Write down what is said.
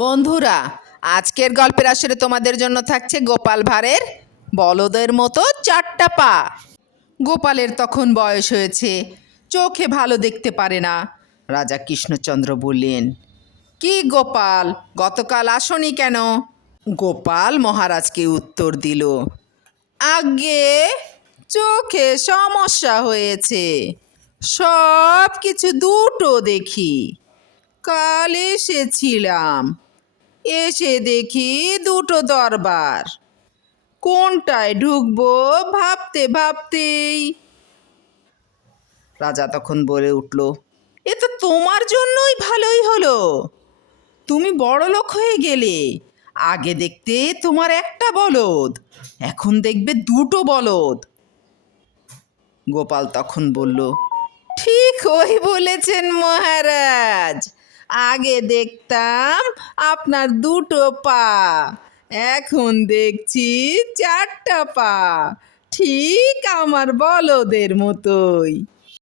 বন্ধুরা, আজকের গল্পের আসরে তোমাদের জন্য থাকছে গোপাল ভাঁড়ের বলদের মতো চারটা পা। গোপালের তখন বয়স হয়েছে, চোখে ভালো দেখতে পারে না। রাজা কৃষ্ণচন্দ্র বললেন, কি গোপাল, গতকাল আসনি কেন? গোপাল মহারাজকে উত্তর দিল, আগে চোখে সমস্যা হয়েছে, সব কিছু দুটো দেখি। কাল এসেছিলাম, এসে দেখি দুটো দরবার, কোনটায় ঢুকবো ভাবতে ভাবতেই রাজা তখন বলে উঠল, এ তো তোমার জন্যই ভালোই হলো, তুমি বড়লোক হয়ে গেলে। আগে দেখতে তোমার একটা বলদ, এখন দেখবে দুটো বলদ। গোপাল তখন বলল, ঠিক ওই বলেছেন মহারাজ, আগে দেখতাম আপনার দুটো পা, এখন দেখছি চারটা পা, ঠিক আমার বলদের মতোই।